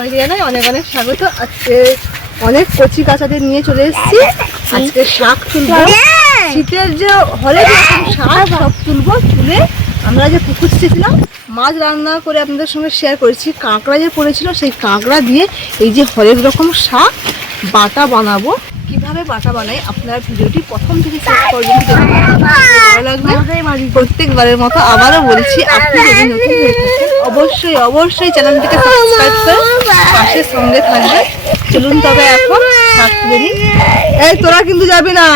সবাইকে জানাই অনেক অনেক স্বাগত। আজকে অনেক কচি কাঁচাদের নিয়ে চলে এসেছি। আজকে শাক তুলবো। শীতের যে হলে যেরকম শাক সব তুলবো তুলে আমরা যে পুকুর ছেছিলাম মাছ রান্না করে আপনাদের সঙ্গে শেয়ার করেছি। কাঁকড়া যে পড়েছিল সেই কাঁকড়া দিয়ে এই যে হরেক রকম শাক বাটা বানাবো। কীভাবে বাটা বানাই আপনারা ভিডিওটি প্রথম থেকে শেষ পর্যন্ত দেখবেন ভালো লাগবে প্রত্যেকবারের মতো আবারও বলছি আপনি যদি নতুন অবশ্যই অবশ্যই চ্যানেলটিকে সাবস্ক্রাইব করে পাশের সঙ্গে থাকবে চলুন তবে এখন এই তোরা কিন্তু যাবি না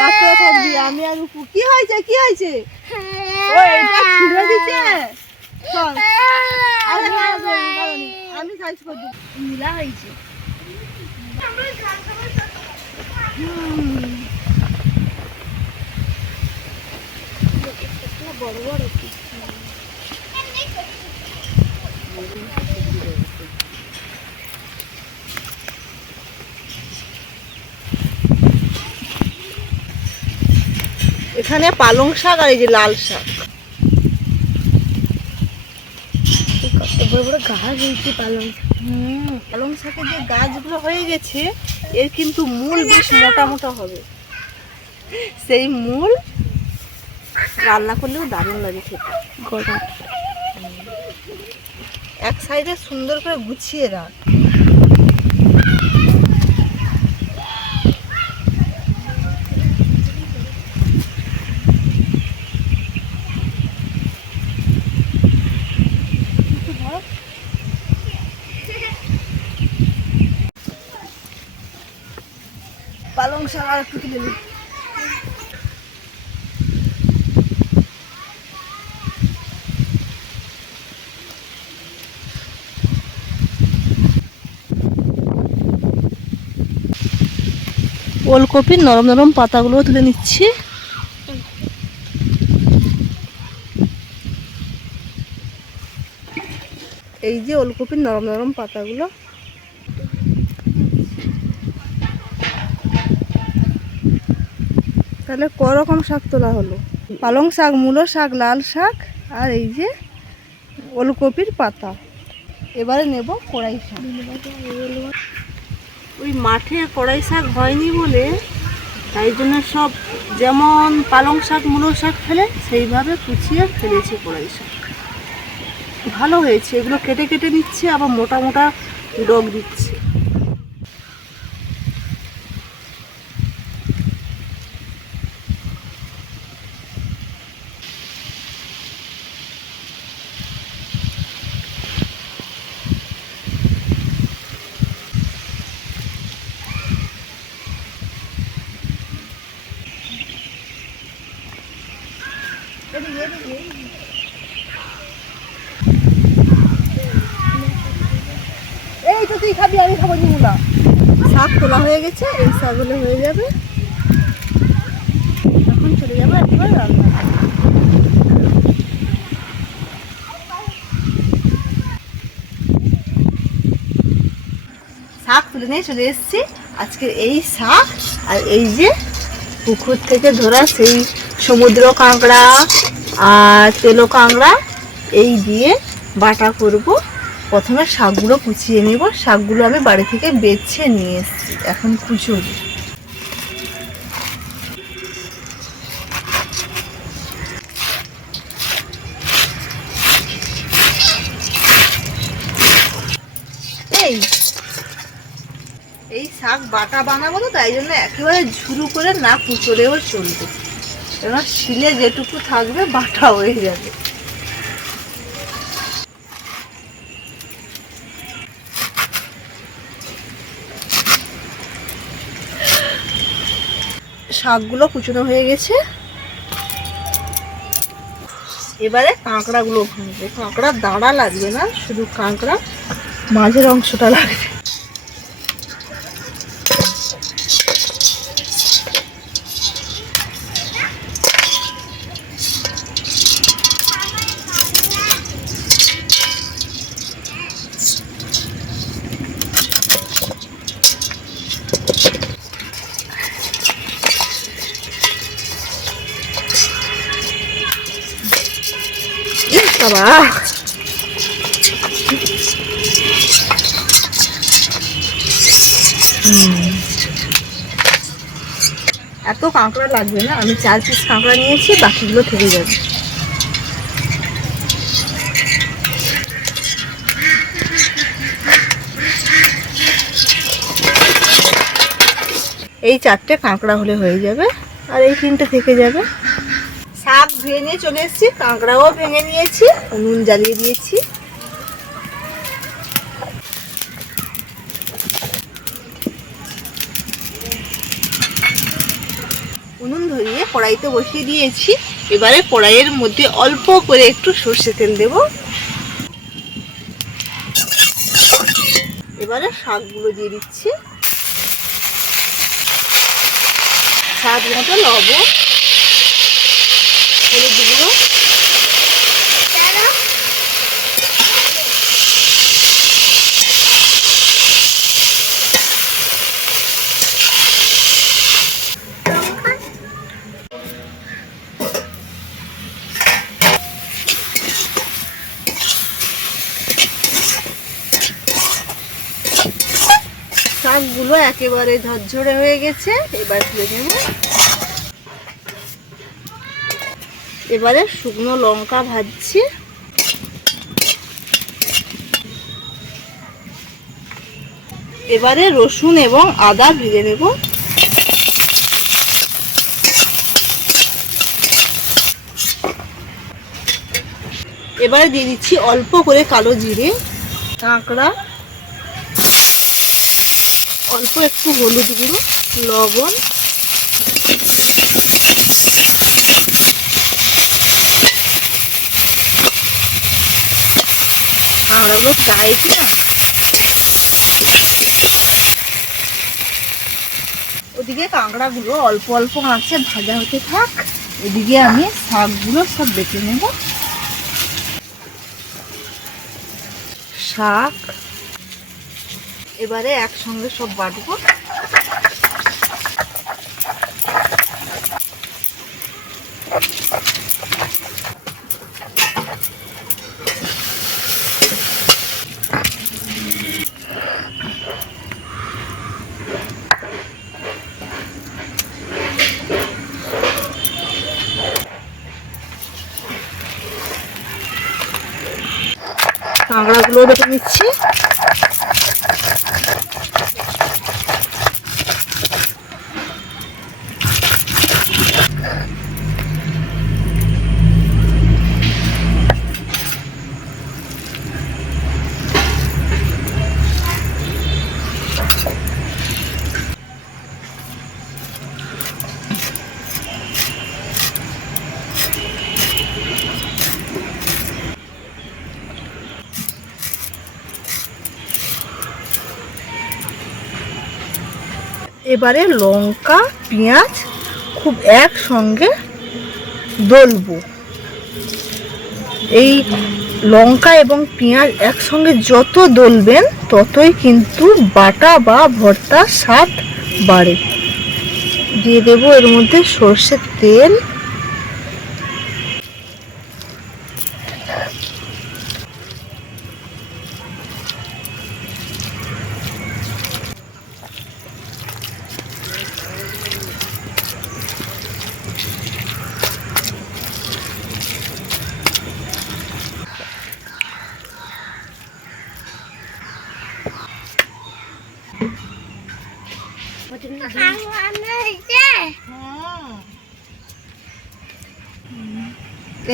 বাচ্চারা থাকবি আমি আর কি হয়েছে কি হয়েছে আমি সাইজ মিলা হয়েছে এখানে পালং শাক আর এই যে লাল শাক। কত বড় বড় গাছ হয়েছে পালং হুম, পালং শাকের যে গাছগুলো হয়ে গেছে, এর কিন্তু মূল বেশ মোটা মোটা হবে। সেই মূল রান্না করলেও দারুণ লাগে খেতে। গোড়া এক সাইডে সুন্দর করে গুছিয়ে রাখ। পালং শাক আর একটু তুলে নিই। ওলকপির নরম নরম পাতাগুলো তুলে নিচ্ছি। এই যে ওলকপির নরম নরম পাতাগুলো। তাহলে ক রকম শাক তোলা হলো। পালং শাক, মূলো শাক, লাল শাক, আর এই যে ওলকপির পাতা। এবারে নেব কড়াই শাক। ওই মাঠে কড়াই শাক হয়নি বলে, তাই জন্য সব যেমন পালং শাক, মূলো শাক ফেলে, সেইভাবে কুচিয়ে ফেলেছি কড়াই শাক। ভালো হয়েছে, এগুলো কেটে কেটে নিচ্ছে, আবার মোটা মোটা ডগ দিচ্ছে এই তো তুই আমি শাক তোলা হয়ে গেছে, এই শাকগুলো হয়ে যাবে। এখন চলে যাব একবার রান্না শাক তুলে নিয়ে চলে এসেছি। আজকে এই শাক আর এই যে পুকুর থেকে ধরা সেই সমুদ্র কাঁকড়া আর তেলো কাঁকড়া, এই দিয়ে বাটা করব। প্রথমে শাকগুলো কুচিয়ে নেব। শাকগুলো আমি বাড়ি থেকে বেছে নিয়ে এসেছি। এখন কুচুরি এই এই শাক বাটা বানাবো তো, তাই জন্য একেবারে ঝুরু করে না কুচড়েও চলবে। কেননা শিলে যেটুকু থাকবে, বাটা হয়ে যাবে। শাকগুলো কুচনো হয়ে গেছে। এবারে কাঁকড়াগুলো ভাঙবে কাঁকড়া দাঁড়া লাগবে না, শুধু কাঁকড়া মাঝের অংশটা লাগবে। বাবা। এত কাঁকড়া লাগবে না, আমি চার পিস কাঁকড়া নিয়েছি, বাকিগুলো থেকে যাবে। এই চারটে কাঁকড়া হলে হয়ে যাবে, আর এই তিনটে থেকে যাবে। শাক ধুয়ে নিয়ে চলে এসেছি, কাঁকড়াও ভেঙে নিয়েছি উনুন জ্বালিয়ে দিয়েছি। উনুন ধরিয়ে কড়াইতে বসিয়ে দিয়েছি। এবারে কড়াইয়ের মধ্যে অল্প করে একটু সর্ষে তেল দেব। এবারে শাকগুলো দিয়ে দিচ্ছি। স্বাদ মতো লবণ। হলুদ গুঁড়ো শাকগুলো একেবারে ঝরঝরে হয়ে গেছে এবার তুলে নেব। এবারে শুকনো লঙ্কা ভাজছি। এবারে রসুন এবং আদা ভেজে নেব। এবারে দিয়ে দিচ্ছি অল্প করে কালো জিরে, কাঁকড়া, অল্প একটু হলুদ গুঁড়ো, লবণ। কাঁকড়াগুলো টাইট না ওদিকে কাঁকড়াগুলো অল্প অল্প আঁচে ভাজা হতে থাক। এদিকে আমি শাকগুলো সব বেটে নেব। শাক। এবারে একসঙ্গে সব বাটবো। কাঁকড়াগুলো বেটে নিচ্ছি এবারে লঙ্কা, পেঁয়াজ খুব একসঙ্গে দলবো। এই লঙ্কা এবং পেঁয়াজ একসঙ্গে যত দলবেন, ততই কিন্তু বাটা বা ভর্তার স্বাদ বাড়ে। দিয়ে দেবো এর মধ্যে সর্ষের তেল।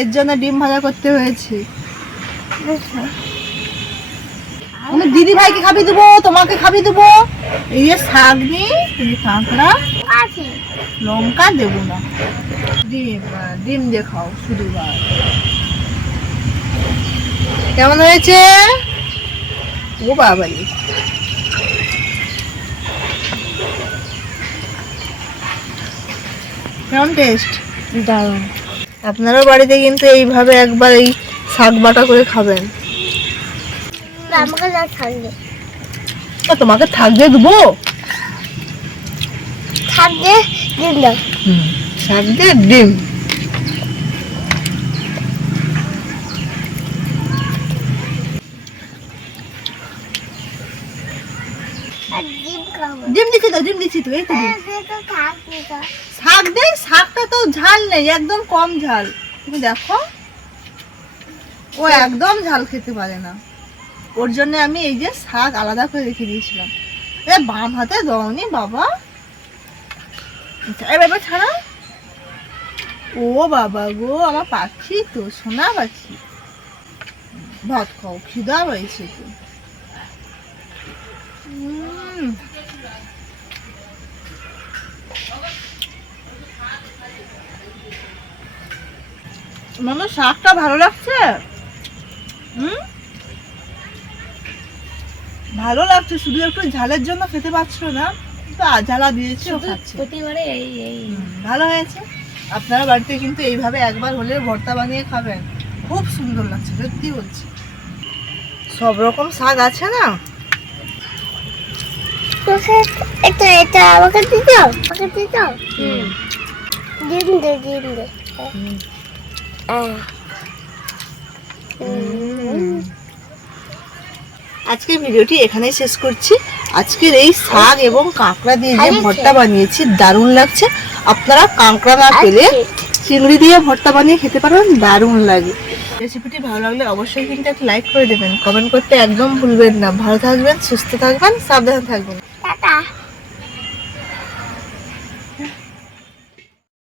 এর জন্য ডিম ভাজা করতে হয়েছে। খাবি দেবো তোমাকে খাবি দেবো। এই যে শাক নিই কাঁকড়া লঙ্কা দেবো না। ডিম আহ, ডিম দিয়ে খাও শুধু। কেমন হয়েছে? ও বাবাই কেমন টেস্ট দারুণ। আপনারা বাড়িতে কিন্তু এইভাবে একবার এই শাক বাটা করে খাবেন। আমাকে না থাকবে ও, তোমাকে থাকবে দেবো। থাকবে ডিম দাও। খাব ডিম এই তো শাক দেই শাকটা তো ঝাল নেই একদম কম ঝাল। তুমি দেখো ও একদম ঝাল খেতে পারে না। ওর জন্য আমি এই যে শাক আলাদা করে রেখে দিয়েছিলাম। এ বাম হাতে দওনি বাবা। এবার ছাড়া। ও বাবা গো আমার পাখি তো সোনা পাখি। ভাত খাও খিদা হয়েছে তো। মামা শাকটা ভালো লাগছে? হুম? ভালো লাগছে শুধু একটু ঝালের জন্য খেতে পারছ না তো আঝালা দিয়েছে প্রতিবারে এই এই। ভালো হয়েছে। আপনারা বাড়িতে কিন্তু এইভাবে একবার হলে ভর্তা বানিয়ে খাবেন। খুব সুন্দর লাগছে সত্যি বলছি। সব রকম শাক আছে না? এটা এটা আমাকে দিতে আমাকে দিতে দিন দে দিন দে। আজকের ভিডিওটি এখানেই শেষ করছি। আজকের এই শাক এবং কাঁকড়া দিয়ে যে ভর্তা বানিয়েছি দারুণ লাগছে। আপনারা কাঁকড়া না পেলে চিংড়ি দিয়ে ভর্তা বানিয়ে খেতে পারেন দারুণ লাগে। রেসিপিটি ভালো লাগলে অবশ্যই কিন্তু একটা লাইক করে দেবেন। কমেন্ট করতে একদম ভুলবেন না। ভালো থাকবেন সুস্থ থাকবেন সাবধানে থাকবেন।